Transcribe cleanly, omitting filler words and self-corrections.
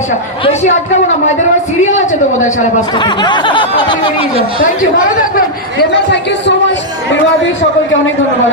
ভালোবাসা। বেশি আটকাবো না, মায়েদের আবার সিরিয়াল আছে তো বোধহয় 5:30 থেকে। থ্যাংক ইউ, ভালো থাকবেন। Thank you so much. বিবাদী সকলকে অনেক ধন্যবাদ।